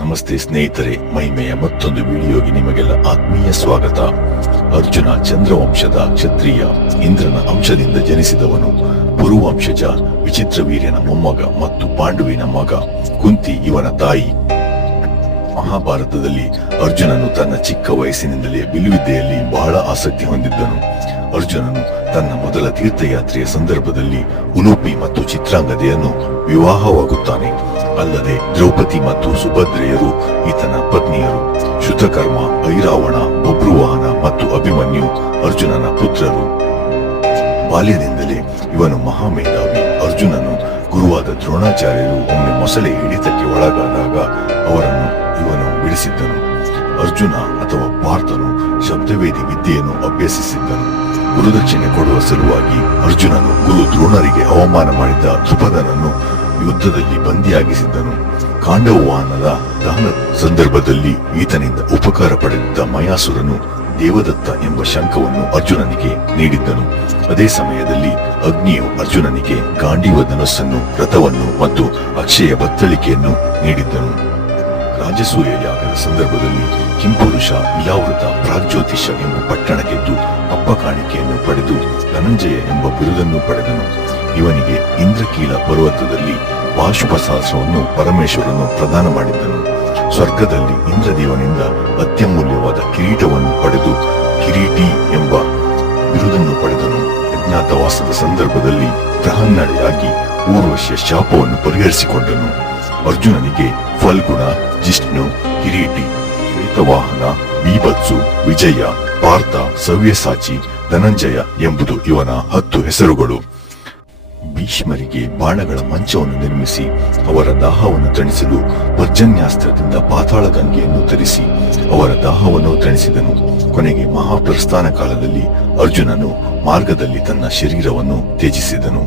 ನಮಸ್ತೆ ಸ್ನೇಹಿತರೆ ಮಹಿಮೆಯ ಮತ್ತೊಂದು ವಿಡಿಯೋಗೆ ನಿಮಗೆಲ್ಲ ಆತ್ಮೀಯ ಸ್ವಾಗತ. ಅರ್ಜುನ ಚಂದ್ರವಂಶದ ಕ್ಷತ್ರಿಯ ಇಂದ್ರನ ಅಂಶದಿಂದ ಜನಿಸಿದವನು ಪುರುವಂಶಜ ವಿಚಿತ್ರವೀರ್ಯನ ಮೊಮ್ಮಗ ಮತ್ತು ಪಾಂಡುವಿನ ಮಗ ಕುಂತಿ ಇವನ ತಾಯಿ. ಮಹಾಭಾರತದಲ್ಲಿ ಅರ್ಜುನನು ತನ್ನ ಚಿಕ್ಕ ವಯಸ್ಸಿನಿಂದಲೇ ಬಿಲ್ವಿದ್ಯೆಯಲ್ಲಿ ಬಹಳ ಆಸಕ್ತಿ ಹೊಂದಿದ್ದನು. ಅರ್ಜುನನು ತನ್ನ ಮೊದಲ ತೀರ್ಥಯಾತ್ರೆಯ ಸಂದರ್ಭದಲ್ಲಿ ಉಲೂಪಿ ಮತ್ತು ಚಿತ್ರಾಂಗದೆಯನ್ನು ವಿವಾಹವಾಗುತ್ತಾನೆ. ಅಲ್ಲದೆ ದ್ರೌಪದಿ ಮತ್ತು ಸುಭದ್ರೆಯರು, ಈತನ ಪತ್ನಿಯರು ಶುತಕರ್ಮ ಐರಾವಣ ಬಬ್ರುವಾಹನ ಮತ್ತು ಅಭಿಮನ್ಯು ಅರ್ಜುನನ ಪುತ್ರರು. ಬಾಲ್ಯದಿಂದಲೇ ಇವನು ಮಹಾಮೇಧಾವಿ. ಅರ್ಜುನನು ಗುರುವಾದ ದ್ರೋಣಾಚಾರ್ಯರು ಒಮ್ಮೆ ಮೊಸಳೆ ಹಿಡಿತಕ್ಕೆ ಒಳಗಾದಾಗ ಅವರನ್ನು ಇವನು ಬಿಡಿಸಿದ್ದನು. ಅರ್ಜುನ ಅಥವಾ ಪಾರ್ಥನು ಶಬ್ದವೇದಿ ವಿದ್ಯೆಯನ್ನು ಅಭ್ಯಸಿಸಿದ್ದನು. ಗುರುದಕ್ಷಿಣೆ ಕೊಡುವ ಸಲುವಾಗಿ ಅರ್ಜುನನು ಗುರು ದ್ರೋಣರಿಗೆ ಅವಮಾನ ಮಾಡಿದ್ದ ದ್ರುಪದನನ್ನು ಯುದ್ಧದಲ್ಲಿ ಬಂದಿಯಾಗಿಸಿದ್ದನು. ಕಾಂಡವಾನದ ದಾನ ಸಂದರ್ಭದಲ್ಲಿ ಈತನಿಂದ ಉಪಕಾರ ಪಡೆದಿದ್ದ ಮಯಾಸುರನು ದೇವದತ್ತ ಎಂಬ ಶಂಖವನ್ನು ಅರ್ಜುನನಿಗೆ ನೀಡಿದ್ದನು. ಅದೇ ಸಮಯದಲ್ಲಿ ಅಗ್ನಿಯು ಅರ್ಜುನನಿಗೆ ಗಾಂಡೀವ ಧನಸ್ಸನ್ನು, ರಥವನ್ನು ಮತ್ತು ಅಕ್ಷಯ ಬತ್ತಳಿಕೆಯನ್ನು ನೀಡಿದ್ದನು. ರಾಜಸೂಯ ಯಾಗದ ಸಂದರ್ಭದಲ್ಲಿ ಕಿಂಪುರುಷ ಇಲಾವೃತ ಪ್ರಾಗ್ಜ್ಯೋತಿಷ ಎಂಬ ಪಟ್ಟಣಕ್ಕೆದ್ದು ಅಪ್ಪ ಕಾಣಿಕೆಯನ್ನು ಪಡೆದು ಧನಂಜಯ ಎಂಬ ಬಿರುದನ್ನು ಪಡೆದನು. ಇವನಿಗೆ ಇಂದ್ರಕೀಲ ಪರ್ವತದಲ್ಲಿ ಪಾಶುಪಶಾಸ್ತ್ರವನ್ನು ಪರಮೇಶ್ವರನು ಪ್ರದಾನ ಮಾಡಿದ್ದನು. ಸ್ವರ್ಗದಲ್ಲಿ ಇಂದ್ರದೇವನಿಂದ ಅತ್ಯಮೂಲ್ಯವಾದ ಕಿರೀಟವನ್ನು ಪಡೆದು ಕಿರೀಟಿ ಎಂಬ ಬಿರುದನ್ನು ಪಡೆದನು. ಅಜ್ಞಾತವಾಸದ ಸಂದರ್ಭದಲ್ಲಿ ಪ್ರಹನ್ನಡೆಯಾಗಿ ಊರ್ವಶಿಯ ಶಾಪವನ್ನು ಪರಿಹರಿಸಿಕೊಂಡನು. ಅರ್ಜುನನಿಗೆ ಫಲ್ಗುಣ, ಜಿಷ್ಣು, ಕಿರೀಟಿ, ಶ್ವೇತವಾಹನ, ಬೀಭತ್ಸು, ವಿಜಯ, ಪಾರ್ಥ, ಸವ್ಯಸಾಚಿ, ಧನಂಜಯ ಎಂಬುದು ಇವನ ಹತ್ತು ಹೆಸರುಗಳು. ಭೀಷ್ಮರಿಗೆ ಬಾಣಗಳ ಮಂಚವನ್ನು ನಿರ್ಮಿಸಿ, ಅವರ ದಾಹವನ್ನು ತಣಿಸಲು ಪರ್ಜನ್ಯಾಸ್ತ್ರದಿಂದ ಪಾತಾಳ ಗಂಗೆಯನ್ನು ತರಿಸಿ, ಅವರ ದಾಹವನ್ನು ತಣಿಸಿದನು ಕೊನೆಗೆ ಮಹಾಪ್ರಸ್ಥಾನ ಕಾಲದಲ್ಲಿ ಅರ್ಜುನನು ಮಾರ್ಗದಲ್ಲಿ ತನ್ನ ಶರೀರವನ್ನು ತ್ಯಜಿಸಿದನು.